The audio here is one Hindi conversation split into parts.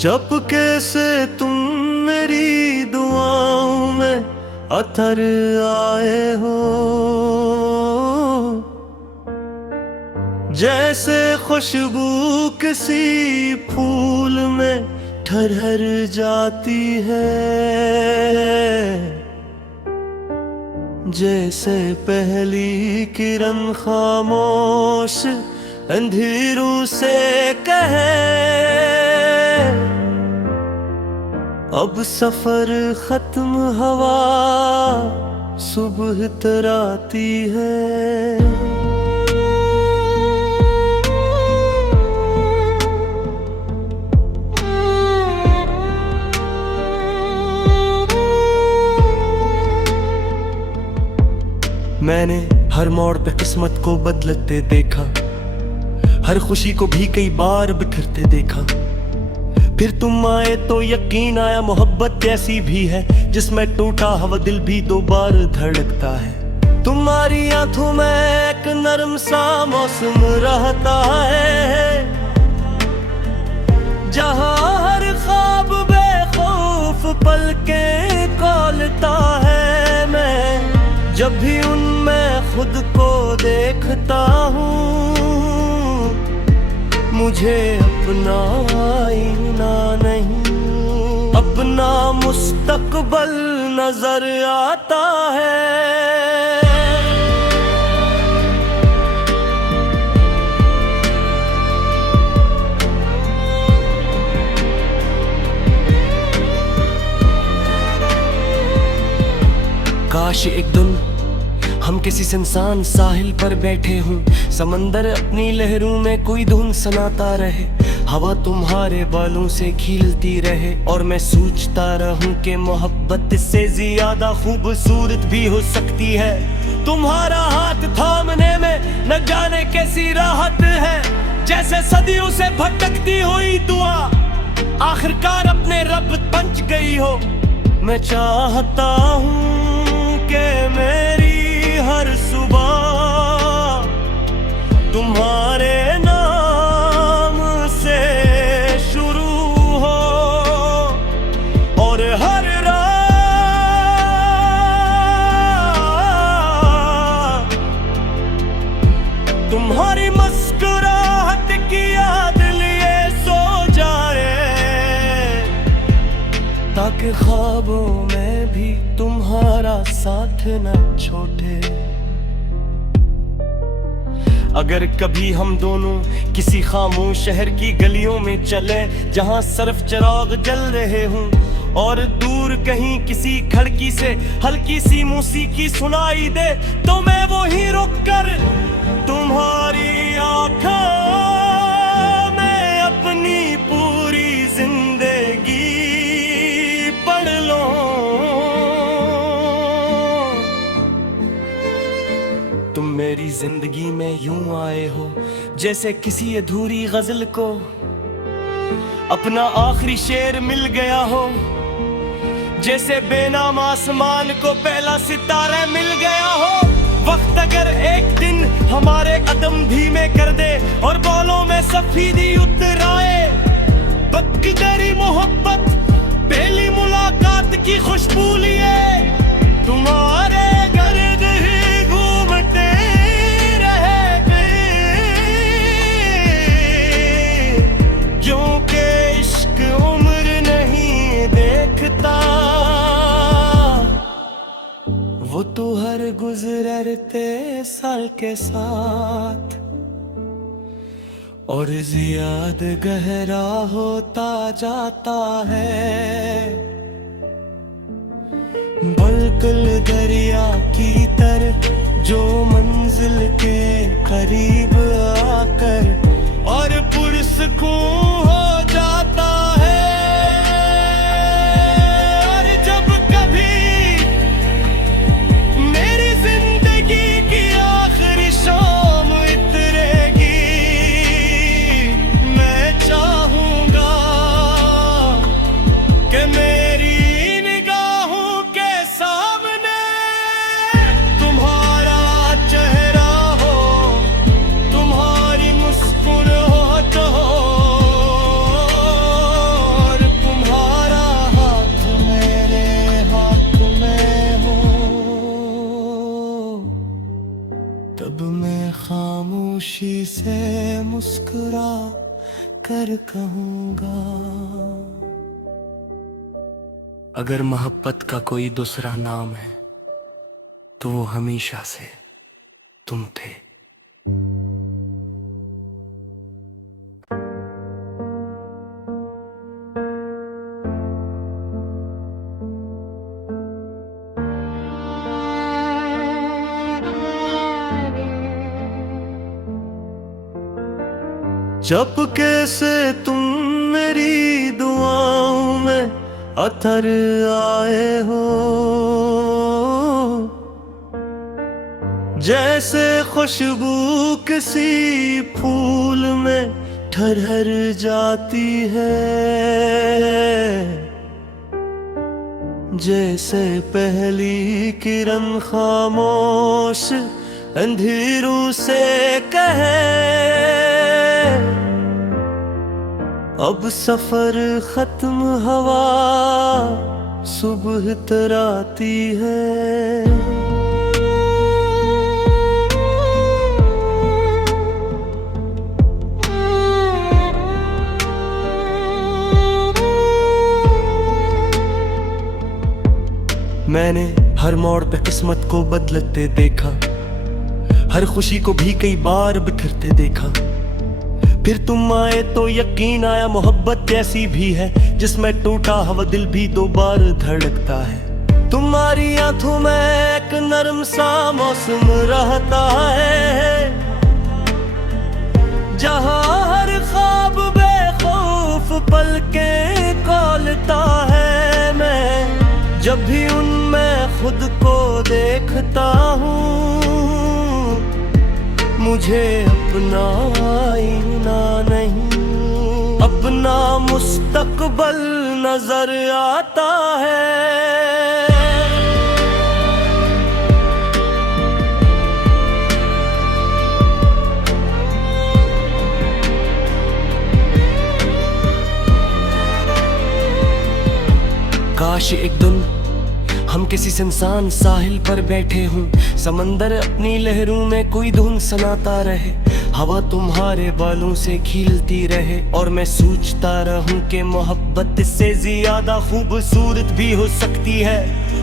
चपके से तुम मेरी दुआओं में अतर आए हो, जैसे खुशबू किसी फूल में ठहर जाती है, जैसे पहली किरण खामोश अंधेरों से कहे अब सफर खत्म, हवा सुबह तराती है। मैंने हर मोड़ पे किस्मत को बदलते देखा, हर खुशी को भी कई बार बिखरते देखा। फिर तुम आए तो यकीन आया मोहब्बत ऐसी भी है जिसमें टूटा हुआ दिल भी दो बार धड़कता है। तुम्हारी आंखों में एक नरम सा मौसम रहता है, जहां हर ख्वाब बेखौफ पलकें खोलता है। मैं जब भी उनमें खुद को देखता हूँ, मुझे अपना आईना नहीं अपना मुस्तकबल नजर आता है। काश एक दिन हम किसी सुनसान साहिल पर बैठे हों, समंदर अपनी लहरों में कोई धुन सुनाता रहे, हवा तुम्हारे बालों से खिलती रहे और मैं सोचता रहूं कि मोहब्बत से ज्यादा खूबसूरत भी हो सकती है। तुम्हारा हाथ थामने में न जाने कैसी राहत है, जैसे सदियों से भटकती हुई दुआ आखिरकार अपने रब पहुंच गई हो। मैं चाहता हूं कि मेरी हर सुबह तुम्हारे नाम से शुरू हो और हर रात तुम्हारी मुस्कुराहट की याद लिए सो जाए, ताकि ख्वाबों में भी तुम्हारा साथ न छोड़े। अगर कभी हम दोनों किसी खामोश शहर की गलियों में चले, जहां सिर्फ चिराग जल रहे हों और दूर कहीं किसी खिड़की से हल्की सी मौसीकी सुनाई दे, तो मैं वहीं रुककर तुम्हारी आंखों में अपनी पूरी जिंदगी पढ़ लूं। तुम मेरी जिंदगी में यूं आए हो जैसे किसी अधूरी गजल को अपना आखिरी शेर मिल गया हो, जैसे बेनाम आसमान को पहला सितारा मिल गया हो। वक्त अगर एक दिन हमारे कदम धीमे कर दे और बालों में सफेदी उतर आए, बदकिदरी मोहब्बत पहली मुलाकात की खुशबू लिए तुम्हारे गर्द ही घूमते रहेंगे, क्योंकि इश्क उम्र नहीं देखता, वो तो हर गुजरते साल के साथ और ज़ियाद गहरा होता जाता है। बलकल दरिया की तरह जो मंजिल के करीब आकर और पुरसकून हो जाता है। और जब कभी मेरी जिंदगी की आखिरी शाम इतरेगी, मैं चाहूंगा कि मेरी निगाहों के सामने तुम्हारा चेहरा हो, तुम्हारी मुस्कुराहट हो, मुस्कुरा कर कहूँगा। अगर मोहब्बत का कोई दूसरा नाम है तो वो हमेशा से तुम थे। चपके से तुम मेरी दुआओं में अतर आए हो, जैसे खुशबू किसी फूल में ठहर जाती है, जैसे पहली किरण खामोश अंधेरों से कहे अब सफर खत्म, हवा सुबह तराती है। मैंने हर मोड़ पे किस्मत को बदलते देखा, हर खुशी को भी कई बार बिखरते देखा। फिर तुम आए तो यकीन आया मोहब्बत ऐसी भी है जिसमें टूटा हुआ दिल भी दो बार धड़कता है। तुम्हारी आंखों में एक नरम सा मौसम रहता है, जहां हर ख्वाब बेखौफ पलकें खोलता है। मैं जब भी उनमें खुद को देखता हूँ, मुझे अपना आईना नहीं अपना मुस्तकबल नजर आता है। काश एक दिन हम किसी सुनसान साहिल पर बैठे हों, समंदर अपनी लहरों में कोई धुन सुनाता रहे, हवा तुम्हारे बालों से खिलती रहे और मैं सोचता रहूं कि मोहब्बत से ज्यादा खूबसूरत भी हो सकती है।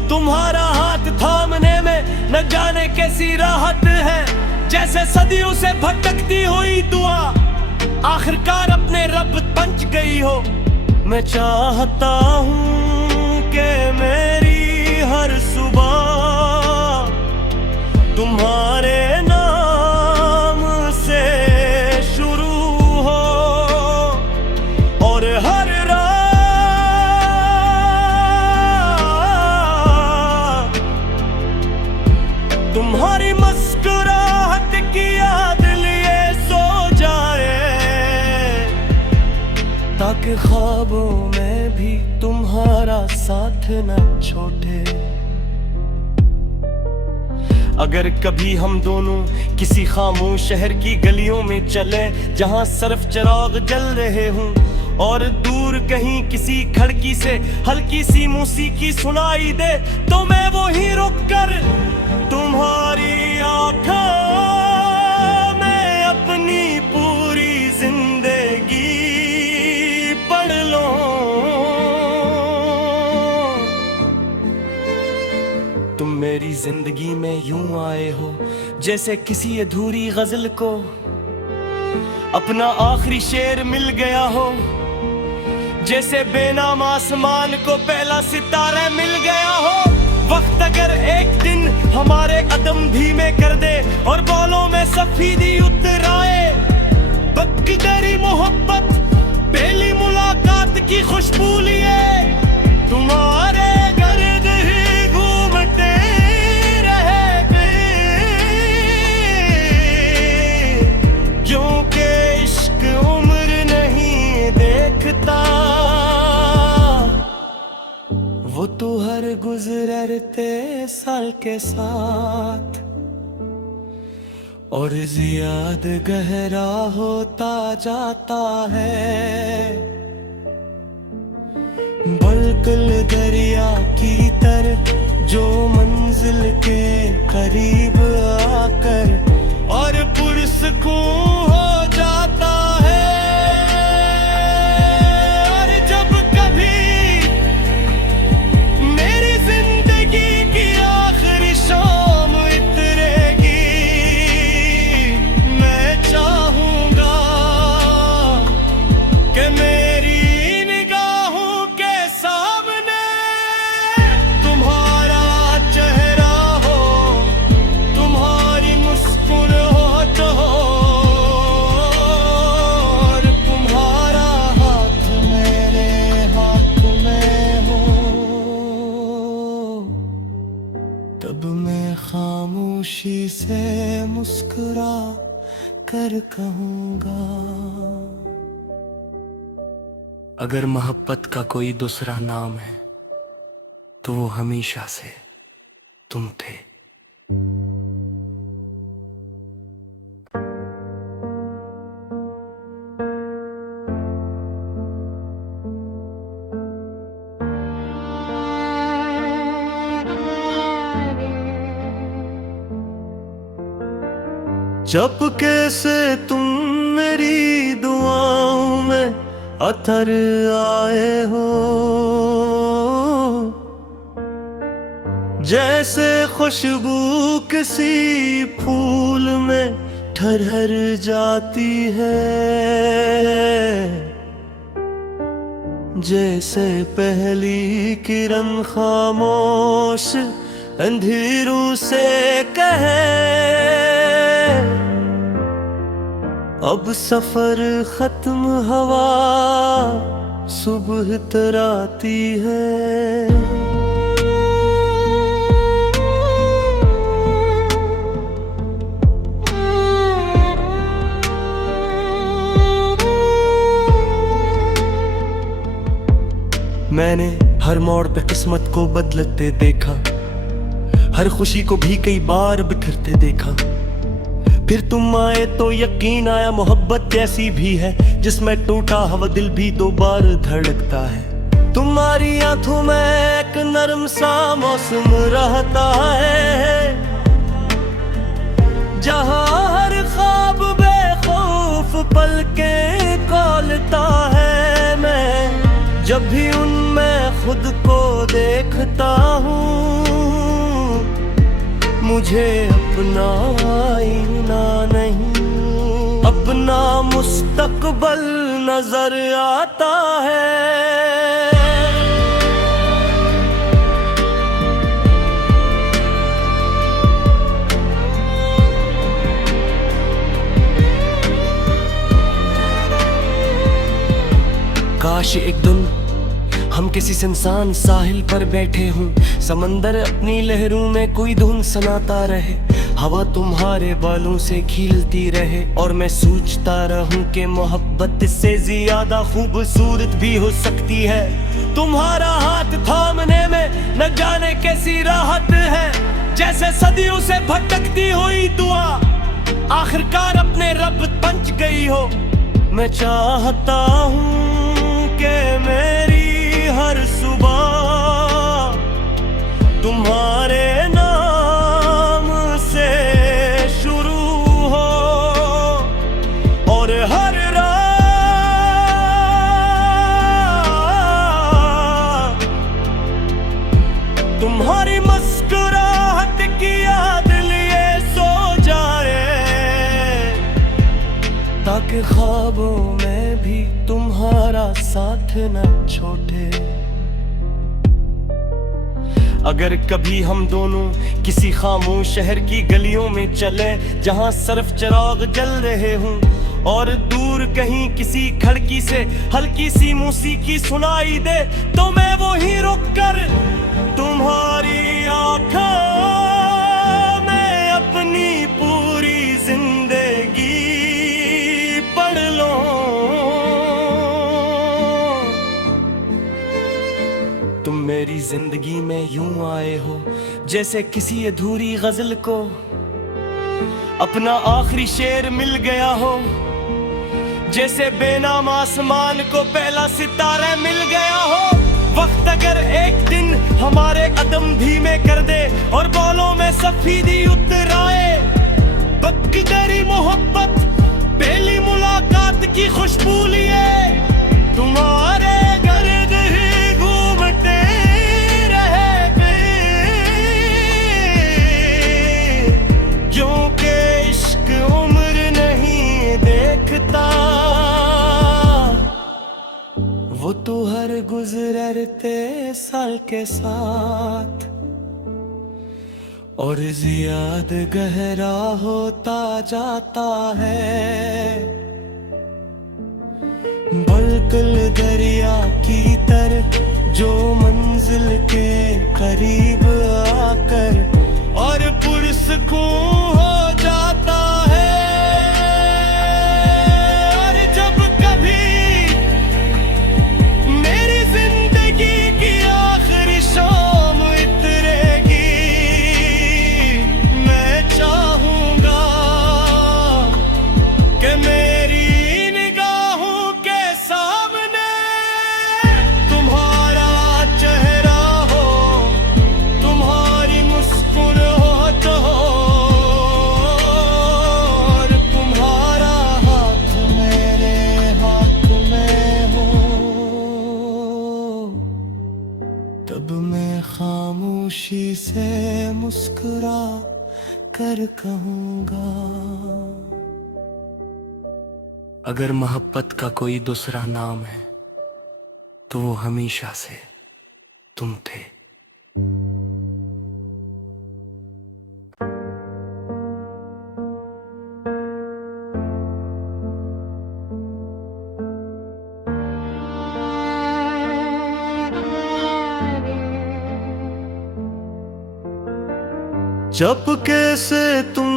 तुम्हारा हाथ थामने में न जाने कैसी राहत है, जैसे सदियों से भटकती हुई दुआ आखिरकार अपने रब पहुंच गई हो। मैं चाहता हूं कि मेरी हर सुबह तुम्हारे नाम से शुरू हो और हर रात तुम्हारी मुस्कुराहट की याद लिए सो जाए, ताकि ख्वाबों में भी तुम्हारा साथ न छोड़े। अगर कभी हम दोनों किसी खामोश शहर की गलियों में चले, जहां सिर्फ चिराग जल रहे हों और दूर कहीं किसी खिड़की से हल्की सी मौसीकी सुनाई दे, तो मैं वहीं रुक कर तुम्हारी आंखों में अपनी पूरी जिंदगी पढ़ लूं। तुम मेरी जिंदगी में यूं आए हो जैसे किसी अधूरी गजल को अपना आखिरी शेर मिल गया हो, जैसे बेनाम आसमान को पहला सितारा मिल गया हो। वक्त अगर एक दिन हमारे कदम धीमे कर दे और बालों में सफेदी उतर आए, बकदरी मोहब्बत पहली मुलाकात की खुशबू लिए तुम्हारे गर्द ही घूमते रहेंगे, क्योंकि इश्क उम्र नहीं देखता, वो तो हर गुजरते साल के साथ और ज्यादा गहरा होता जाता है। बलकल दरिया की तरह जो मंजिल के करीब आकर और पुरस्कून हो जाता से मुस्कुरा कर कहूँगा। अगर मोहब्बत का कोई दूसरा नाम है तो वो हमेशा से तुम थे। चुपके से तुम मेरी दुआओं में अतर आए हो, जैसे खुशबू किसी फूल में ठहर जाती है, जैसे पहली किरण खामोश अंधेरों से कहे अब सफर खत्म, हवा सुबह तराती है। मैंने हर मोड़ पे किस्मत को बदलते देखा, हर खुशी को भी कई बार बिखरते देखा। फिर तुम आए तो यकीन आया मोहब्बत ऐसी भी है जिसमें टूटा हुआ दिल भी दो बार धड़कता है। तुम्हारी आंखों में एक नरम सा मौसम रहता है, जहां हर ख्वाब बेखौफ पलके खोलता है। मैं जब भी उनमें खुद को देखता हूँ, मुझे अपना आईना नहीं अपना मुस्तकबल नजर आता है। काश एक दिन हम किसी सुनसान साहिल पर बैठे हों, समंदर अपनी लहरों में कोई धुन सुनाता रहे, हवा तुम्हारे बालों से खिलती रहे और मैं सोचता रहूं कि मोहब्बत से ज्यादा खूबसूरत भी हो सकती है। तुम्हारा हाथ थामने में न जाने कैसी राहत है, जैसे सदियों से भटकती हुई दुआ आखिरकार अपने रब पहुंच गई हो। मैं चाहता हूं कि मेरी हर सुबह तुम्हारे नाम से शुरू हो और हर रात तुम्हारी मुस्कुराहट की याद लिए सो जाए, ताकि ख्वाबों में भी तुम्हारा साथ न छोड़े। अगर कभी हम दोनों किसी खामोश शहर की गलियों में चले, जहां सिर्फ चिराग जल रहे हों और दूर कहीं किसी खिड़की से हल्की सी मौसीकी सुनाई दे, तो मैं वहीं रुककर तुम्हारी आंखों में अपनी पूरी जिंदगी पढ़ लूं। तुम मेरी जिंदगी में यूं आए हो जैसे किसी अधूरी गजल को अपना आखिरी शेर मिल गया हो, जैसे बेनाम आसमान को पहला सितारा मिल गया हो। वक्त अगर एक दिन हमारे कदम धीमे कर दे और बालों में सफेदी उतर आए, बकदरी मोहब्बत पहली मुलाकात की खुशबू लिए तुम्हारे गर्द ही घूमते रहेंगे, क्योंकि इश्क उम्र नहीं देखता, वो तो हर गुजरते साल के साथ और जियाद गहरा होता जाता है। बलकल दरिया की तरह जो मंजिल के करीब आकर और पुरस्कून अब मैं खामोशी से मुस्कुरा कर कहूँगा, अगर मोहब्बत का कोई दूसरा नाम है तो वो हमेशा से तुम थे। चपके से तुम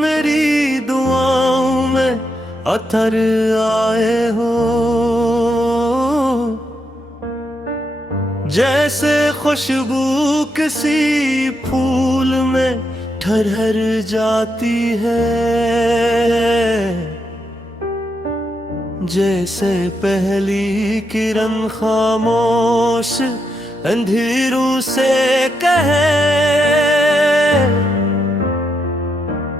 मेरी दुआओं में अतर आए हो, जैसे खुशबू किसी फूल में ठहर जाती है, जैसे पहली किरण खामोश अंधेरों से कहे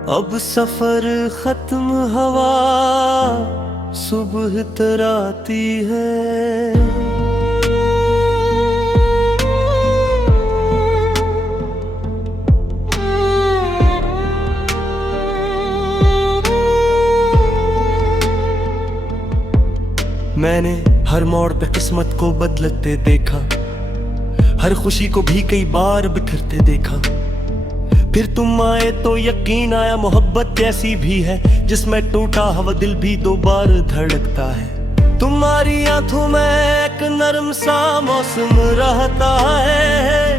अब सफर खत्म, हवा सुबह तराती है। मैंने हर मोड़ पे किस्मत को बदलते देखा, हर खुशी को भी कई बार बिखरते देखा, फिर तुम आए तो यकीन आया मोहब्बत ऐसी भी है जिसमें टूटा हुआ दिल भी दो बार धड़कता है। तुम्हारी आंखों में एक नरम सा मौसम रहता है,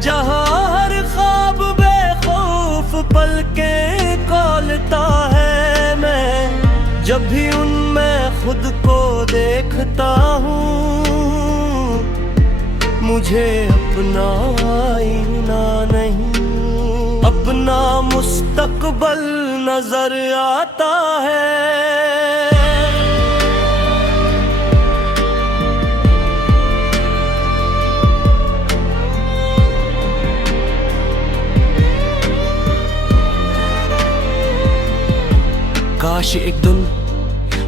जहां हर ख्वाब बेखौफ पलकें खोलता है। मैं जब भी उनमें खुद को देखता हूँ, मुझे अपना आईना नहीं अपना मुस्तकबल नजर आता है। काश एक दिन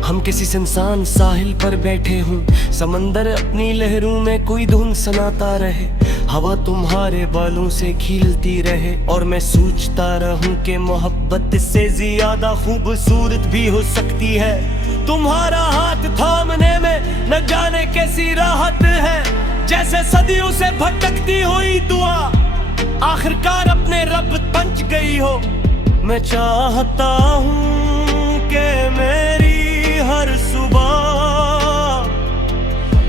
हम किसी सुनसान साहिल पर बैठे हों, समंदर अपनी लहरों में कोई धुन सुनाता रहे, हवा तुम्हारे बालों से खिलती रहे और मैं सोचता रहूं कि मोहब्बत से ज्यादा खूबसूरत भी हो सकती है। तुम्हारा हाथ थामने में न जाने कैसी राहत है, जैसे सदियों से भटकती हुई दुआ आखिरकार अपने रब पहुंच गई हो। मैं चाहता हूँ कि मेरी हर सुबह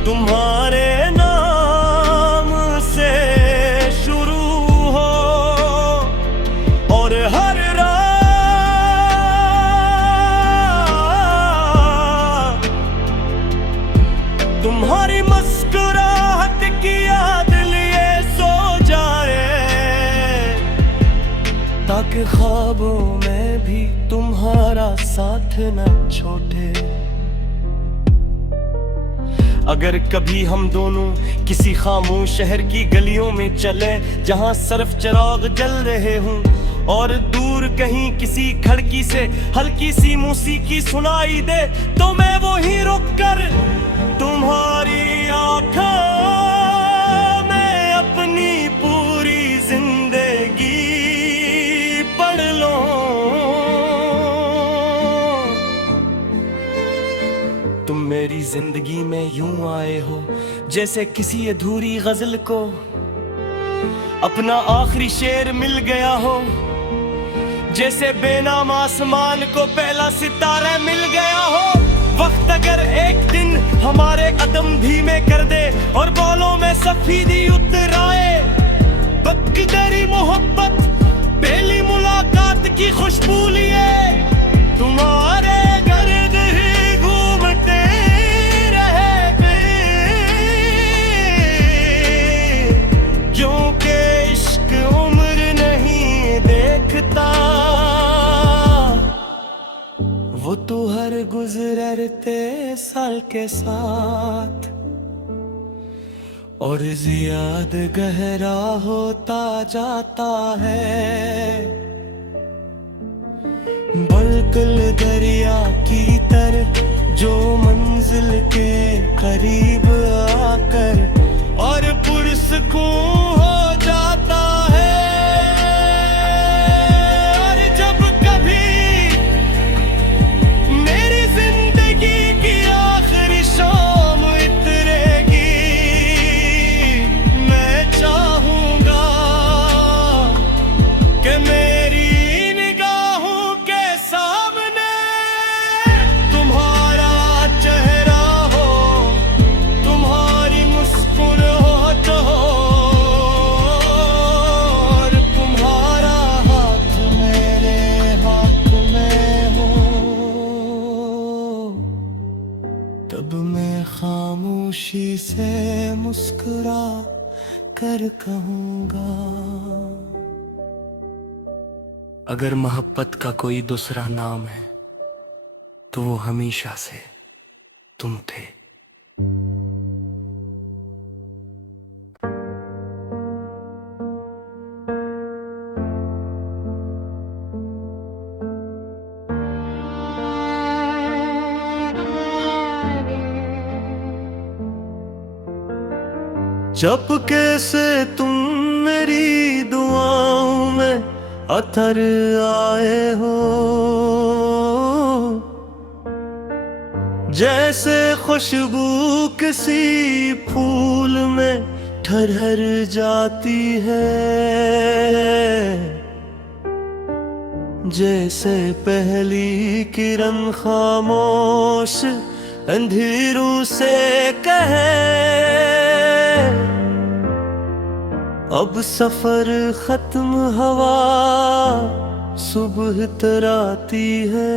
तुम्हारे नाम से शुरू हो और हर रात तुम्हारी मुस्कुराहट की याद लिए सो जाए, ताकि ख्वाबों में भी तुम्हारा साथ न छोड़े। अगर कभी हम दोनों किसी खामोश शहर की गलियों में चले, जहां सिर्फ चिराग जल रहे हों और दूर कहीं किसी खिड़की से हल्की सी मौसीकी सुनाई दे, तो मैं वहीं रुक कर तुम्हारी आंखों में अपनी पूरी जिंदगी पढ़ लूं। तुम मेरी जिंदगी में यूं आए हो जैसे किसी अधूरी गजल को अपना आखिरी शेर मिल गया हो, जैसे बेनाम आसमान को पहला सितारा मिल गया हो। वक्त अगर एक दिन हमारे कदम धीमे कर दे और बालों में सफेदी उतर आए, बकदरी मोहब्बत पहली मुलाकात की खुशबू लिए तुम्हारे गर्द ही घूमते रहे, क्योंकि इश्क उम्र नहीं देखता, वो तो हर गुजरते साल के साथ और ज्यादा गहरा होता जाता है। बलकल दरिया की तरह जो मंजिल के करीब आकर खुशी से मुस्कुरा कर कहूँगा, अगर मोहब्बत का कोई दूसरा नाम है तो वो हमेशा से तुम थे। चपके से तुम मेरी दुआओं में अतर आए हो, जैसे खुशबू किसी फूल में ठहर जाती है, जैसे पहली किरण खामोश अंधेरों से कहे अब सफर खत्म, हवा सुबह तराती है।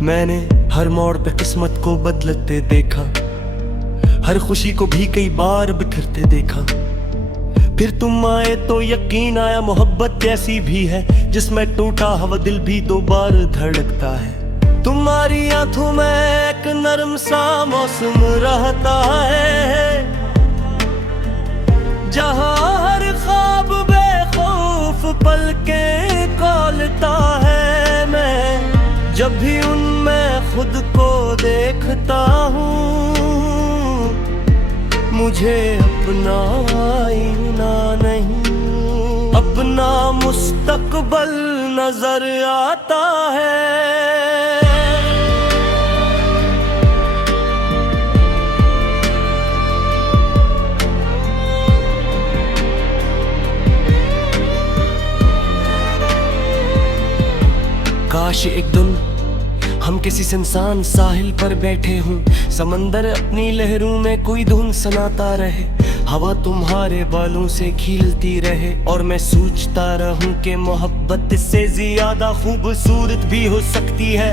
मैंने हर मोड़ पे किस्मत को बदलते देखा, हर खुशी को भी कई बार बिखरते देखा, फिर तुम आए तो यकीन आया मोहब्बत ऐसी भी है जिसमें टूटा हुआ दिल भी दो बार धड़कता है। तुम्हारी आंखों में एक नरम सा मौसम रहता है, जहां हर ख्वाब बेखौफ पलके खोलता है। मैं जब भी उनमें खुद को देखता हूँ, मुझे अपना आईना नहीं अपना मुस्तकबल नजर आता है। काश एक दिन हम किसी सुनसान साहिल पर बैठे हों, समंदर अपनी लहरों में कोई धुन सुनाता रहे, हवा तुम्हारे बालों से खिलती रहे और मैं सोचता रहूं कि मोहब्बत से ज्यादा खूबसूरत भी हो सकती है।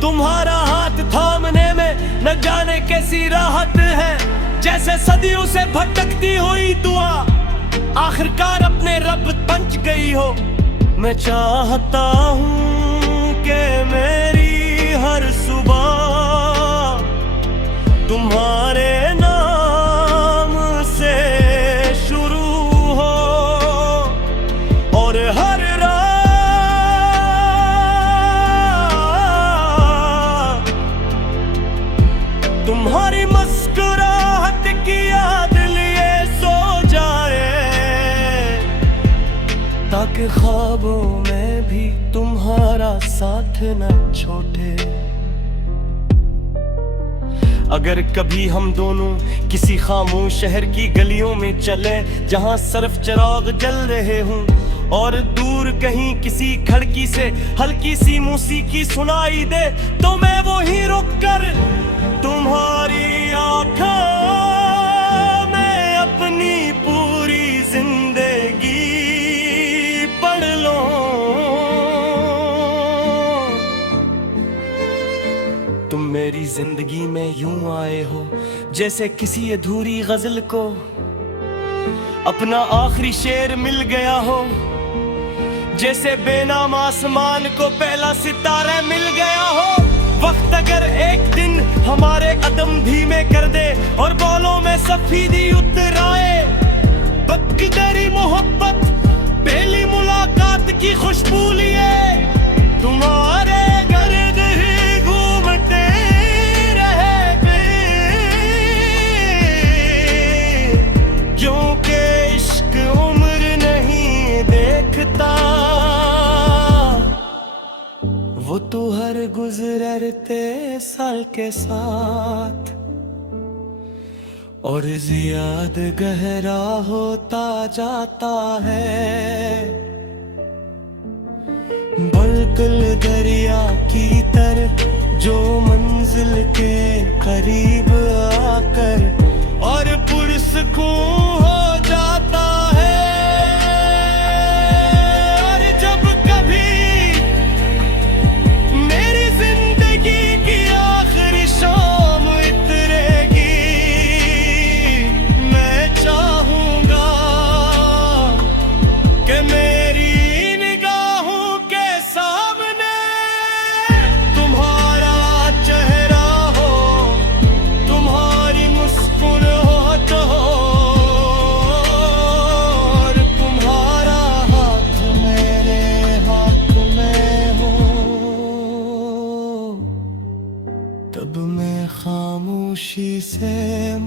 तुम्हारा हाथ थामने में न जाने कैसी राहत है, जैसे सदियों से भटकती हुई दुआ आखिरकार अपने रब पहुंच गई हो। मैं चाहता हूं कि मेरी हर सुबह तुम्हारे नाम से शुरू हो और हर रात तुम्हारी मुस्कुराहट की याद लिए सो जाए, ताकि ख्वाबों में भी तुम्हारा साथ न छोड़े। अगर कभी हम दोनों किसी खामोश शहर की गलियों में चले, जहां सिर्फ चिराग जल रहे हों और दूर कहीं किसी खिड़की से हल्की सी मौसीकी सुनाई दे, तो मैं वहीं रुककर तुम्हारी आंखों में अपनी पूरी जिंदगी पढ़ लूं। तुम मेरी जिंदगी में यूं आए हो जैसे किसी अधूरी गजल को अपना आखिरी शेर मिल गया हो, जैसे बेनाम आसमान को पहला सितारा मिल गया हो। वक्त अगर एक दिन हमारे कदम धीमे कर दे और बालों में सफेदी उतर आए, बकदरी मोहब्बत पहली मुलाकात की खुशबू लिए तुम्हारे गर्द ही घूमते रहेंगे, क्योंकि इश्क उम्र नहीं देखता, वो तो हर गुजरते साल के साथ और ज्यादा गहरा होता जाता है। बलकल दरिया की तरह जो मंजिल के करीब आकर और पुरस्कून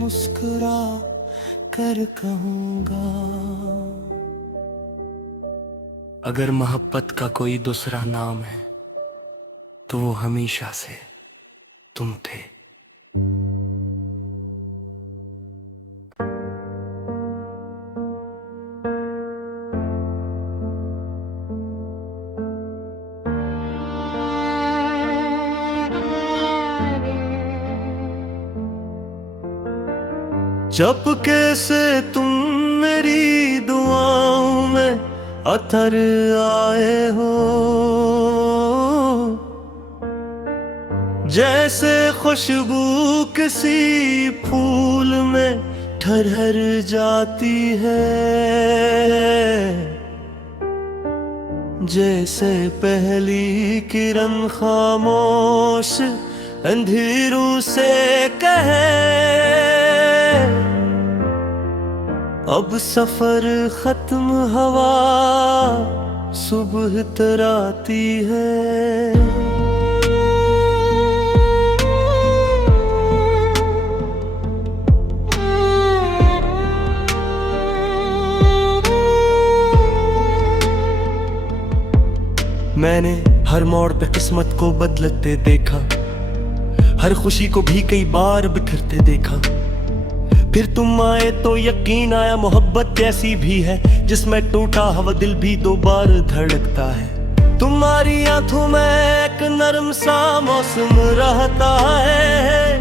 मुस्कुरा कर कहूँगा। अगर मोहब्बत का कोई दूसरा नाम है तो वो हमेशा से तुम थे। चुपके से तुम मेरी दुआओं में अतर आए हो, जैसे खुशबू किसी फूल में ठहर जाती है, जैसे पहली किरण खामोश अंधेरों से कहे अब सफर खत्म, हवा सुबह तराती है। मैंने हर मोड़ पे किस्मत को बदलते देखा, हर खुशी को भी कई बार बिखरते देखा। फिर तुम आए तो यकीन आया मोहब्बत ऐसी भी है जिसमें टूटा हुआ दिल भी दो बार धड़कता है। तुम्हारी आंखों में एक नरम सा मौसम रहता है,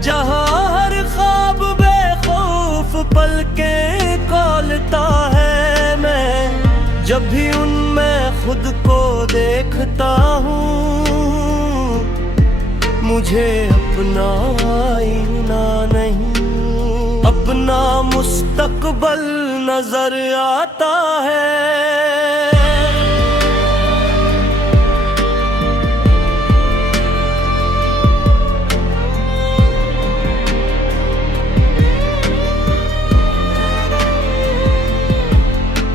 जहां हर ख्वाब बेखौफ पलके खोलता है। मैं जब भी उनमें खुद को देखता हूँ, मुझे अपना आईना नहीं अपना मुस्तकबल नजर आता है।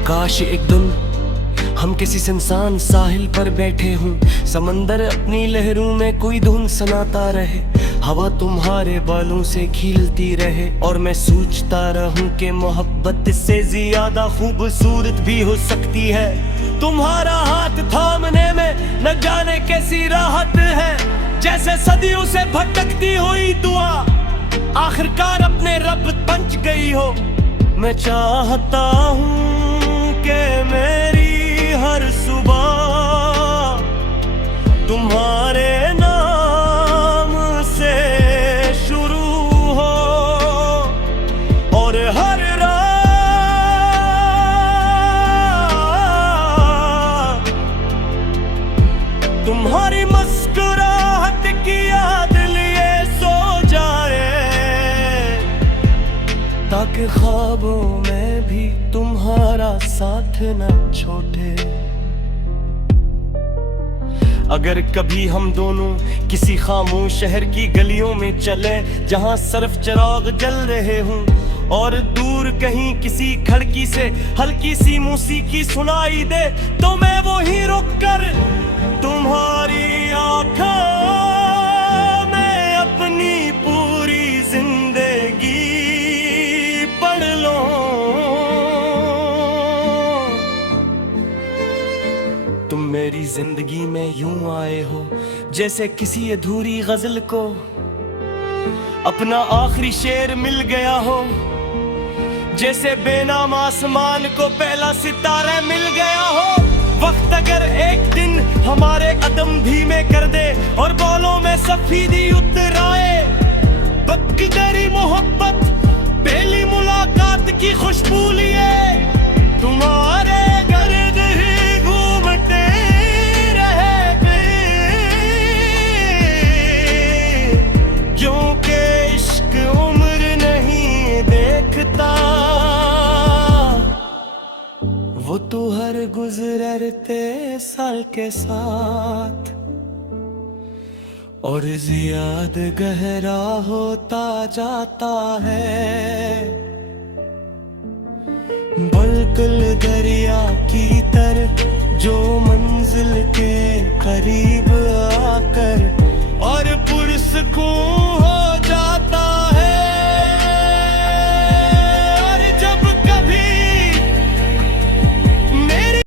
काश एक दिन हम किसी सुनसान साहिल पर बैठे हों, समंदर अपनी लहरों में कोई धुन सुनाता रहे, हवा तुम्हारे बालों से खिलती रहे और मैं सोचता रहूं कि मोहब्बत से ज्यादा खूबसूरत भी हो सकती है। तुम्हारा हाथ थामने में न जाने कैसी राहत है, जैसे सदियों से भटकती हुई दुआ आखिरकार अपने रब पहुंच गई हो। मैं चाहता हूं कि मेरी हर सुबह तुम्हारे नाम से शुरू हो और हर रात तुम्हारी मुस्कुराहट की याद लिए सो जाए, ताकि ख्वाबों में भी तुम्हारा साथ न छोड़े। अगर कभी हम दोनों किसी खामोश शहर की गलियों में चले, जहां सिर्फ चिराग जल रहे हों और दूर कहीं किसी खिड़की से हल्की सी मौसीकी सुनाई दे, तो मैं वहीं रुककर तुम्हारी आंखों में अपनी पूरी जिंदगी पढ़ लूं। तुम मेरी जिंदगी में यूं आए हो जैसे किसी अधूरी गजल को अपना आखिरी शेर मिल गया हो, जैसे बेनाम आसमान को पहला सितारा मिल गया हो। वक्त अगर एक दिन हमारे कदम धीमे कर दे और बालों में सफेदी उतर आए, बकदरी मोहब्बत पहली मुलाकात की खुशबू लिए तुम्हारे गर्द ही घूमते रहेंगे, क्योंकि इश्क उम्र नहीं देखता, वो तो हर गुजरते साल के साथ और ज्यादा गहरा होता जाता है। बिल्कुल